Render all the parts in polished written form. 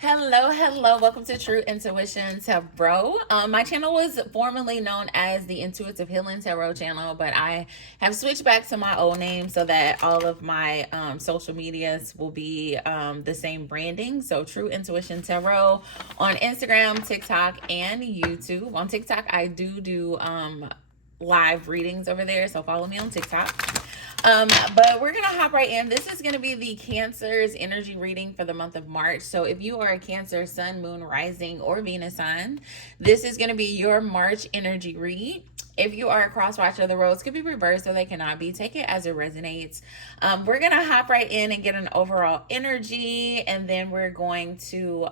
Hello. Welcome to True Intuition Tarot. My channel was formerly known as the Intuitive Healing Tarot channel, but I have switched back to my old name so that all of my social medias will be the same branding. So True Intuition Tarot on Instagram, TikTok, and YouTube. On TikTok, I do live readings over there, so follow me on TikTok. But we're gonna hop right in. This is gonna be the Cancer's energy reading for the month of March. So if you are a Cancer, Sun, Moon, Rising, or Venus sign, this is gonna be your March energy read. If you are a cross watcher, the roles could be reversed or they cannot be. Take it as it resonates. We're gonna hop right in and get an overall energy, and then we're going to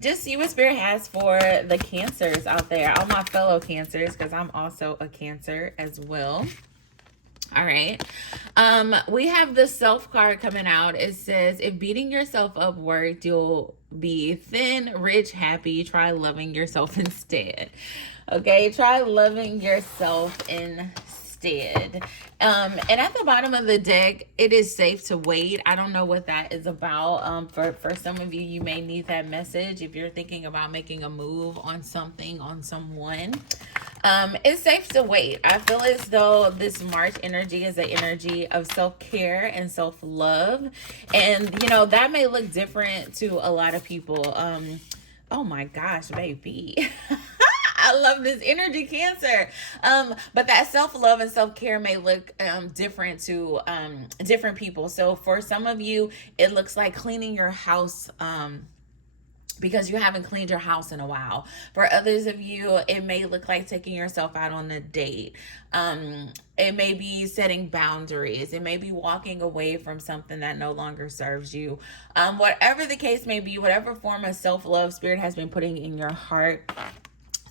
just see what Spirit has for the Cancers out there, all my fellow Cancers, because I'm also a Cancer as well. All right. We have the Self card coming out. It says, if beating yourself up worked, you'll be thin, rich, happy. Try loving yourself instead. Okay, try loving yourself instead. And at the bottom of the deck, it is safe to wait. I don't know what that is about. For some of you, you may need that message if you're thinking about making a move on something, on someone. It's safe to wait. I feel as though this March energy is an energy of self-care and self-love. And, you know, that may look different to a lot of people. Oh my gosh, baby. I love this energy, Cancer. But that self-love and self-care may look different to different people. So for some of you, it looks like cleaning your house because you haven't cleaned your house in a while. For others of you, it may look like taking yourself out on a date. It may be setting boundaries. It may be walking away from something that no longer serves you. Whatever the case may be, whatever form of self-love Spirit has been putting in your heart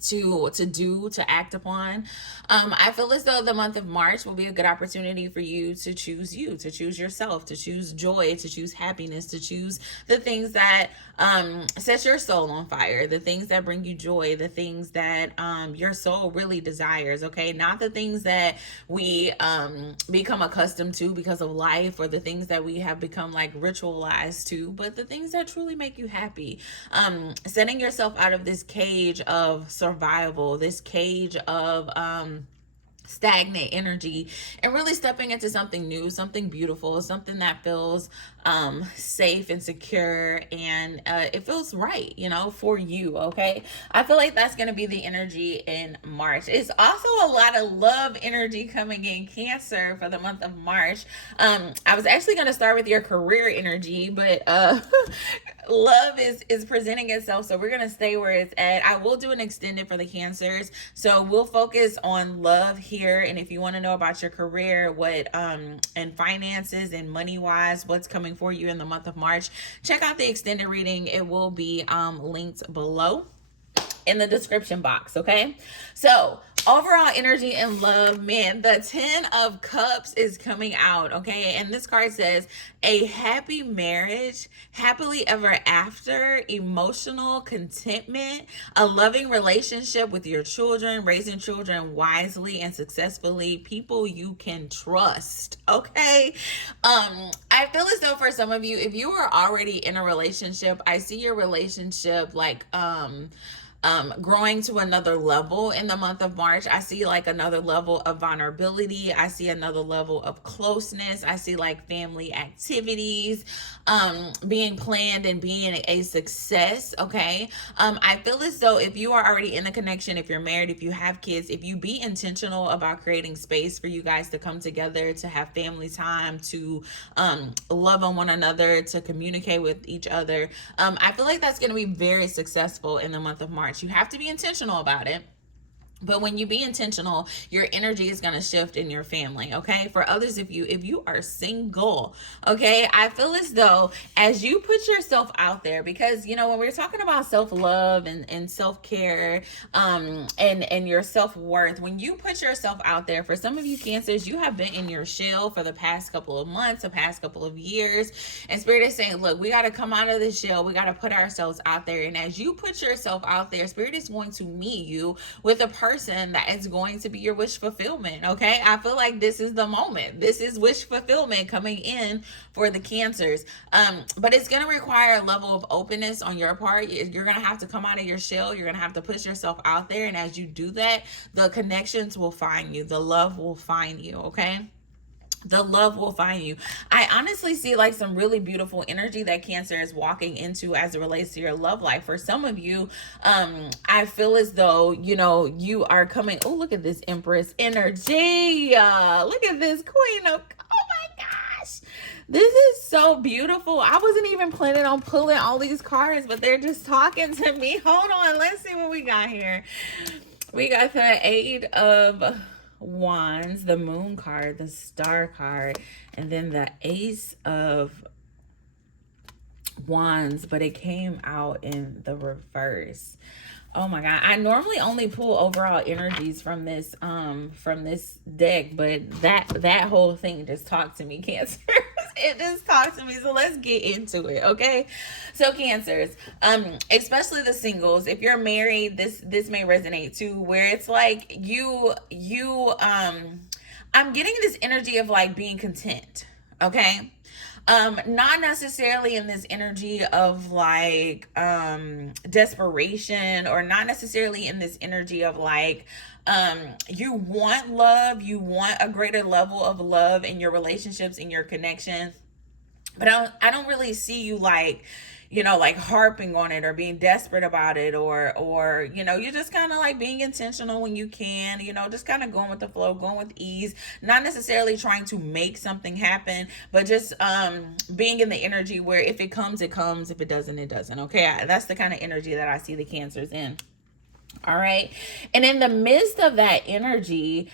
to act upon. I feel as though the month of March will be a good opportunity for you, to choose yourself, to choose joy, to choose happiness, to choose the things that set your soul on fire, the things that bring you joy, the things that your soul really desires, okay? Not the things that we become accustomed to because of life, or the things that we have become like ritualized to, but the things that truly make you happy. Setting yourself out of this cage of survival, this cage of stagnant energy, and really stepping into something new, something beautiful, something that feels safe and secure, and it feels right, you know, for you. Okay, I feel like that's going to be the energy in March. It's also a lot of love energy coming in, Cancer, for the month of March. I was actually going to start with your career energy, but love is presenting itself, so we're going to stay where it's at. I will do an extended for the Cancers, so we'll focus on love here. And if you want to know about your career, what and finances and money wise, what's coming for you in the month of March, check out the extended reading. It will be linked below in the description box. Okay, so overall energy and love, man, the 10 of Cups is coming out. Okay, and this card says a happy marriage, happily ever after, emotional contentment, a loving relationship with your children, raising children wisely and successfully, people you can trust. Okay, I feel as though for some of you, if you are already in a relationship, I see your relationship like growing to another level in the month of March. I see like another level of vulnerability. I see another level of closeness. I see like family activities being planned and being a success. Okay. I feel as though if you are already in the connection, if you're married, if you have kids, if you be intentional about creating space for you guys to come together, to have family time, to love on one another, to communicate with each other, I feel like that's going to be very successful in the month of March. You have to be intentional about it. But when you be intentional, your energy is going to shift in your family. Okay. For others, if you are single, okay, I feel as though as you put yourself out there, because, you know, when we're talking about self-love and self-care, and your self-worth, when you put yourself out there, for some of you Cancers, you have been in your shell for the past couple of months, the past couple of years. And Spirit is saying, look, we got to come out of the shell. We got to put ourselves out there. And as you put yourself out there, Spirit is going to meet you with a person person that is going to be your wish fulfillment. Okay, I feel like this is the moment. This is wish fulfillment coming in for the Cancers. But it's going to require a level of openness on your part. You're going to have to come out of your shell. You're going to have to push yourself out there, and as you do that, the connections will find you, the love will find you. Okay, the love will find you. I honestly see like some really beautiful energy that Cancer is walking into as it relates to your love life. For some of you, I feel as though, you know, you are coming. Oh, look at this Empress energy. Look at this Queen of, oh my gosh. This is so beautiful. I wasn't even planning on pulling all these cards, but they're just talking to me. Hold on. Let's see what we got here. We got the Eight of Wands, the Moon card, the Star card, and then the Ace of Wands, but it came out in the reverse. Oh my god, I normally only pull overall energies from this deck, but that whole thing just talked to me, Cancer. It just talked to me. So let's get into it, okay? So Cancers, especially the singles, if you're married, this may resonate too, where it's like I'm getting this energy of like being content, okay? Not necessarily in this energy of like desperation, or not necessarily in this energy of like you want love, you want a greater level of love in your relationships, in your connections, but I don't really see you like, you know, like harping on it or being desperate about it, or you know, you're just kind of like being intentional when you can, you know, just kind of going with the flow, going with ease, not necessarily trying to make something happen, but just being in the energy where if it comes, it comes, if it doesn't, it doesn't. Okay, that's the kind of energy that I see the Cancers in. All right. And in the midst of that energy,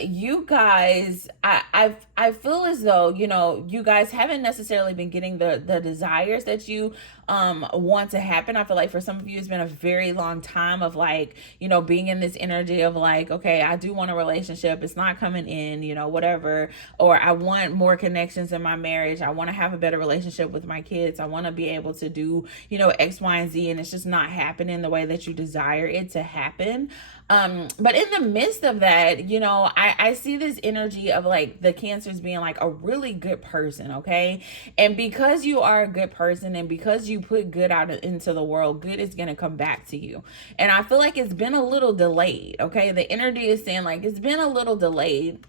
you guys, I feel as though, you know, you guys haven't necessarily been getting the desires that you want to happen. I feel like for some of you, it's been a very long time of like, you know, being in this energy of like, okay, I do want a relationship. It's not coming in, you know, whatever. Or I want more connections in my marriage. I want to have a better relationship with my kids. I want to be able to do, you know, X, Y, and Z. And it's just not happening the way that you desire it to happen. But in the midst of that, you know, I see this energy of like the Cancers being like a really good person, okay? And because you are a good person and because you put good out into the world, good is going to come back to you. And I feel like it's been a little delayed, okay? The energy is saying like it's been a little delayed.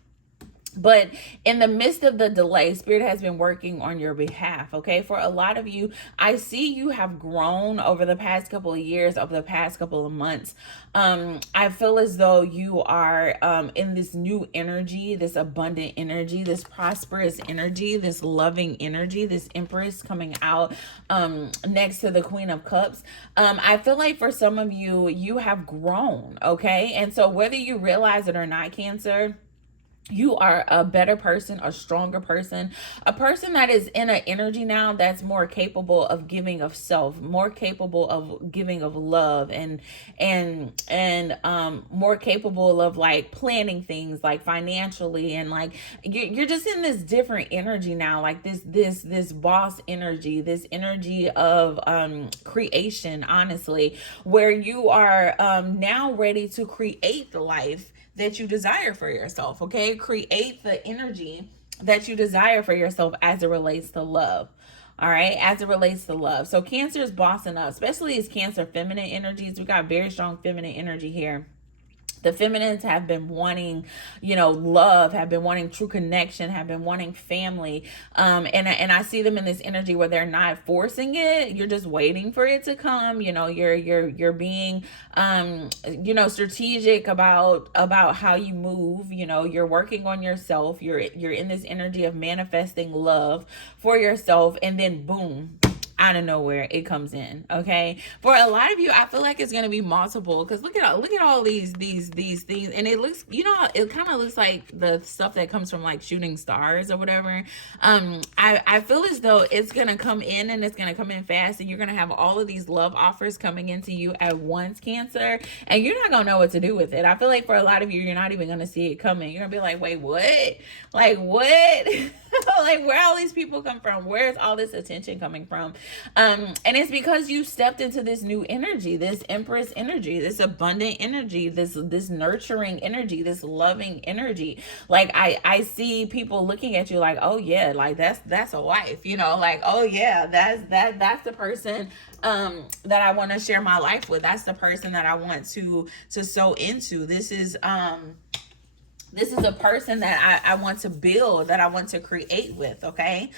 But in the midst of the delay, Spirit has been working on your behalf, okay? For a lot of you, I see you have grown over the past couple of years, over the past couple of months. I feel as though you are in this new energy, this abundant energy, this prosperous energy, this loving energy, this Empress coming out next to the Queen of Cups. I feel like for some of you, you have grown, okay? And so whether you realize it or not, Cancer, you are a better person, a stronger person, a person that is in an energy now that's more capable of giving of self, more capable of giving of love, and more capable of like planning things like financially, and like you're just in this different energy now, like this boss energy, this energy of creation, honestly, where you are now ready to create the life that you desire for yourself, okay? Create the energy that you desire for yourself as it relates to love. All right, as it relates to love. So Cancer is bossing up, especially as Cancer feminine energies. We got very strong feminine energy here. The feminines have been wanting, you know, love, have been wanting true connection, have been wanting family. And I see them in this energy where they're not forcing it. You're just waiting for it to come. You know, you're being, you know, strategic about how you move. You know, you're working on yourself. You're in this energy of manifesting love for yourself, and then boom, out of nowhere it comes in. Okay, for a lot of you, I feel like it's going to be multiple, because look at all these things, and it looks, you know, it kind of looks like the stuff that comes from like shooting stars or whatever. I feel as though it's going to come in, and it's going to come in fast, and you're going to have all of these love offers coming into you at once, Cancer, and you're not going to know what to do with it. I feel like for a lot of you, you're not even going to see it coming. You're going to be like, wait, what? Like, what? Like, where all these people come from? Where's all this attention coming from? And it's because you stepped into this new energy, this Empress energy, this abundant energy, this nurturing energy, this loving energy. Like, I see people looking at you like, oh yeah, like that's a wife, you know, like, oh yeah, that's the person that I want to share my life with. That's the person that I want to sow into. This is a person that I want to build, that I want to create with, okay?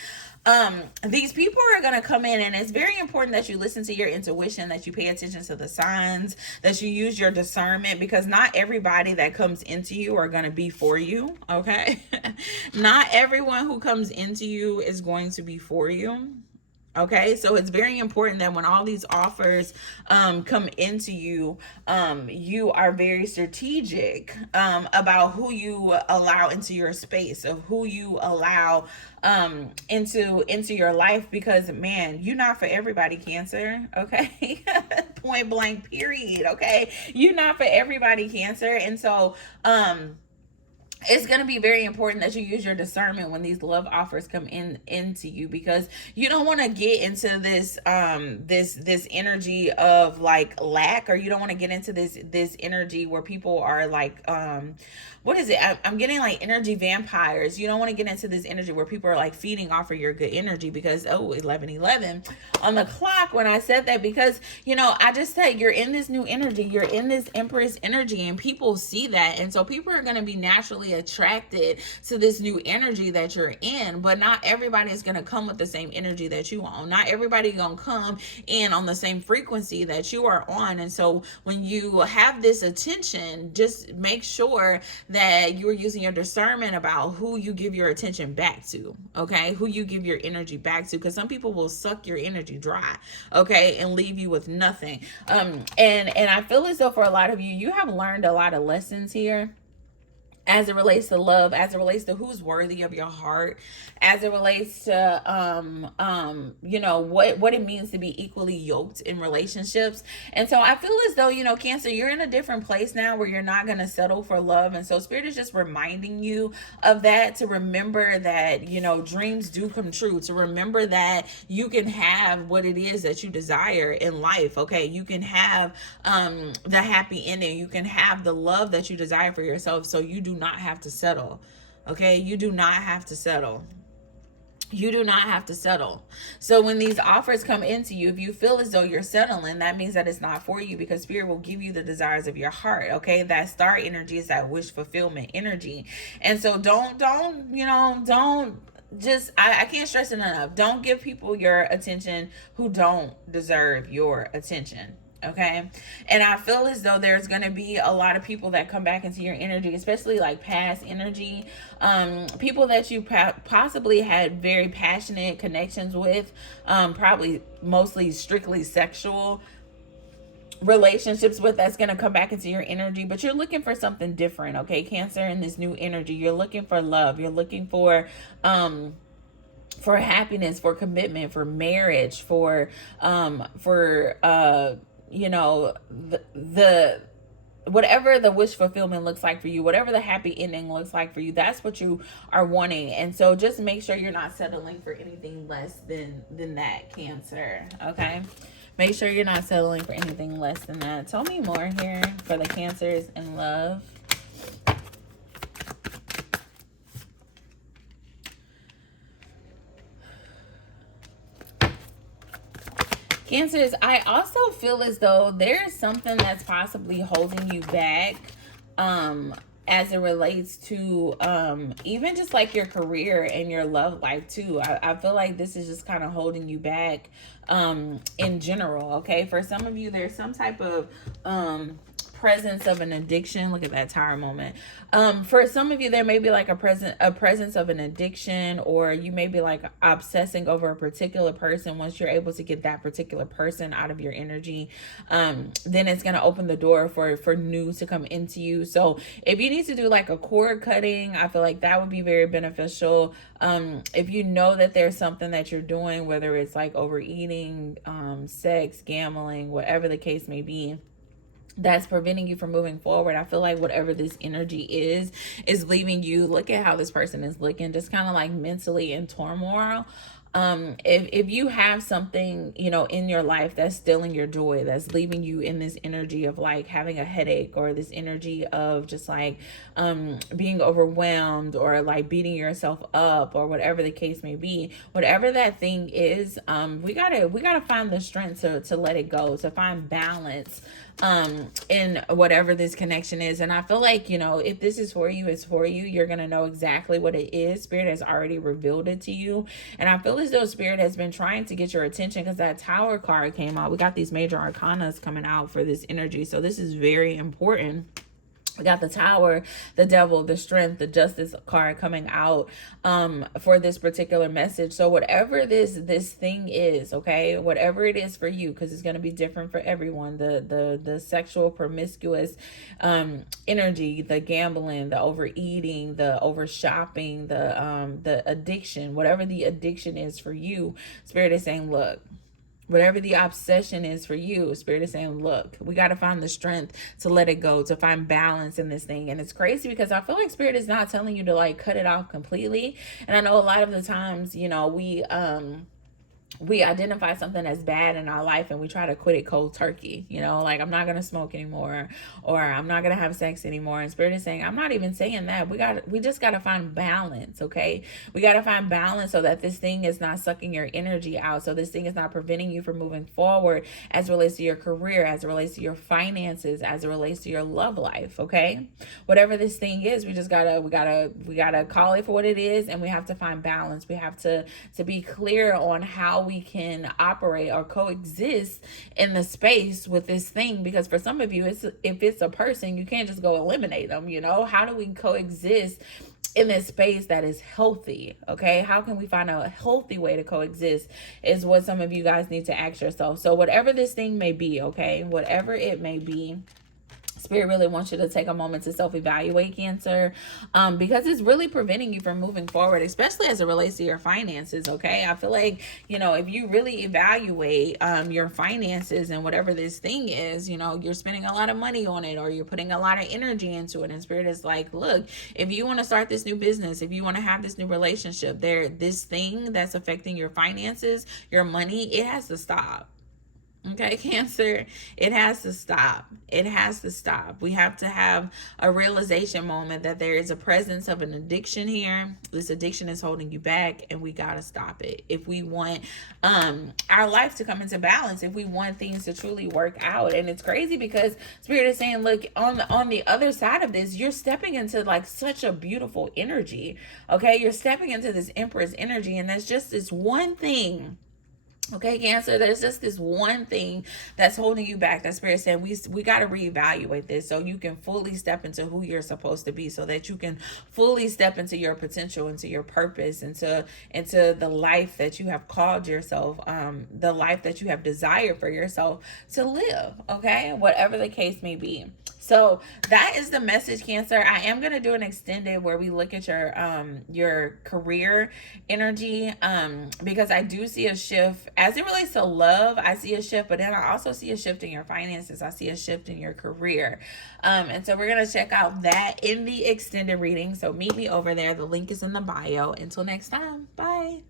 These people are going to come in, and it's very important that you listen to your intuition, that you pay attention to the signs, that you use your discernment, because not everybody that comes into you are going to be for you, okay? Not everyone who comes into you is going to be for you. Okay, so it's very important that when all these offers come into you, you are very strategic about who you allow into your space, of who you allow into your life, because man, you're not for everybody, Cancer. Okay, point blank, period. Okay, you're not for everybody, Cancer, and so it's going to be very important that you use your discernment when these love offers come into you, because you don't want to get into this energy of like lack, or you don't want to get into this energy where people are like what is it? I'm getting like energy vampires. You don't want to get into this energy where people are like feeding off of your good energy, because 11:11 on the clock when I said that, because you know, I just said you're in this new energy, you're in this Empress energy, and people see that, and so people are going to be naturally attracted to this new energy that you're in. But not everybody is going to come with the same energy that you on. Not everybody going to come in on the same frequency that you are on. And so when you have this attention, just make sure that you're using your discernment about who you give your attention back to, okay? Who you give your energy back to, because some people will suck your energy dry, okay, and leave you with nothing. And I feel as though for a lot of you, you have learned a lot of lessons here, as it relates to love, as it relates to who's worthy of your heart, as it relates to you know, what it means to be equally yoked in relationships. And so I feel as though, you know, Cancer, you're in a different place now where you're not going to settle for love. And so Spirit is just reminding you of that, to remember that, you know, dreams do come true, to remember that you can have what it is that you desire in life, okay? You can have the happy ending, you can have the love that you desire for yourself, so you do not have to settle, okay? You do not have to settle. You do not have to settle. So when these offers come into you, if you feel as though you're settling, that means that it's not for you, because Spirit will give you the desires of your heart, okay? That star energy is that wish fulfillment energy. And so don't just, I can't stress it enough. Don't give people your attention who don't deserve your attention. Okay. And I feel as though there's going to be a lot of people that come back into your energy, especially like past energy, people that you possibly had very passionate connections with, probably mostly strictly sexual relationships with, that's going to come back into your energy. But you're looking for something different, okay? Cancer, in this new energy, you're looking for love, you're looking for happiness, for commitment, for marriage, for you know, the whatever the wish fulfillment looks like for you, whatever the happy ending looks like for you, that's what you are wanting. And so just make sure you're not settling for anything less than that, Cancer, okay? Make sure you're not settling for anything less than that. Tell me more here for the Cancers in love. Cancers, I also feel as though there's something that's possibly holding you back, as it relates to even just like your career and your love life too. I feel like this is just kind of holding you back in general, okay? For some of you, there's some type of presence of an addiction. Look at that Tower moment. For some of you, there may be like a presence of an addiction, or you may be like obsessing over a particular person. Once you're able to get that particular person out of your energy, then it's going to open the door for new to come into you. So if you need to do like a cord cutting, I feel like that would be very beneficial. If you know that there's something that you're doing, whether it's like overeating, sex, gambling, whatever the case may be, that's preventing you from moving forward. I feel like whatever this energy is leaving you. Look at how this person is looking, just kind of like mentally in turmoil. If you have something, you know, in your life that's stealing your joy, that's leaving you in this energy of like having a headache, or this energy of just like being overwhelmed, or like beating yourself up, or whatever the case may be, whatever that thing is, we gotta find the strength to let it go, to find balance in whatever this connection is. And I feel like, you know, if this is for you, it's for you. You're gonna know exactly what it is. Spirit has already revealed it to you, and I feel as though Spirit has been trying to get your attention, because that Tower card came out. We got these major arcanas coming out for this energy, so this is very important. We got the Tower, the Devil, the Strength, the Justice card coming out for this particular message. So whatever this thing is, okay, whatever it is for you, because it's going to be different for everyone. The sexual promiscuous energy, the gambling, the overeating, the over shopping, the addiction, whatever the addiction is for you, Spirit is saying, look, whatever the obsession is for you, Spirit is saying, look, we got to find the strength to let it go, to find balance in this thing. And it's crazy because I feel like Spirit is not telling you to like cut it off completely. And I know a lot of the times, you know, we identify something as bad in our life and we try to quit it cold turkey, you know, like, I'm not going to smoke anymore, or I'm not going to have sex anymore. And Spirit is saying, I'm not even saying that. We just got to find balance. Okay. We got to find balance so that this thing is not sucking your energy out. So this thing is not preventing you from moving forward as it relates to your career, as it relates to your finances, as it relates to your love life. Okay. Whatever this thing is, we gotta call it for what it is. And we have to find balance. We have to be clear on how we can operate or coexist in the space with this thing, because for some of you, if it's a person, you can't just go eliminate them. You know, how do we coexist in this space that is healthy? Okay, how can we find a healthy way to coexist is what some of you guys need to ask yourself. So whatever this thing may be, okay, whatever it may be, Spirit really wants you to take a moment to self-evaluate, Cancer, because it's really preventing you from moving forward, especially as it relates to your finances. Okay, I feel like, you know, if you really evaluate your finances and whatever this thing is, you know, you're spending a lot of money on it, or you're putting a lot of energy into it, and Spirit is like, look, if you want to start this new business, if you want to have this new relationship, this thing that's affecting your finances, your money, it has to stop. Okay, Cancer, it has to stop. It has to stop. We have to have a realization moment that there is a presence of an addiction here. This addiction is holding you back, and we got to stop it. If we want our life to come into balance, if we want things to truly work out. And it's crazy because Spirit is saying, look, on the other side of this, you're stepping into like such a beautiful energy. Okay, you're stepping into this Empress energy, and there's just this one thing. Okay, Cancer, there's just this one thing that's holding you back. That Spirit saying we got to reevaluate this so you can fully step into who you're supposed to be, so that you can fully step into your potential, into your purpose, into the life that you have called yourself, the life that you have desired for yourself to live. Okay, whatever the case may be. So that is the message, Cancer. I am going to do an extended where we look at your career energy, because I do see a shift as it relates to love. I see a shift, but then I also see a shift in your finances. I see a shift in your career. And so we're going to check out that in the extended reading. So meet me over there. The link is in the bio. Until next time. Bye.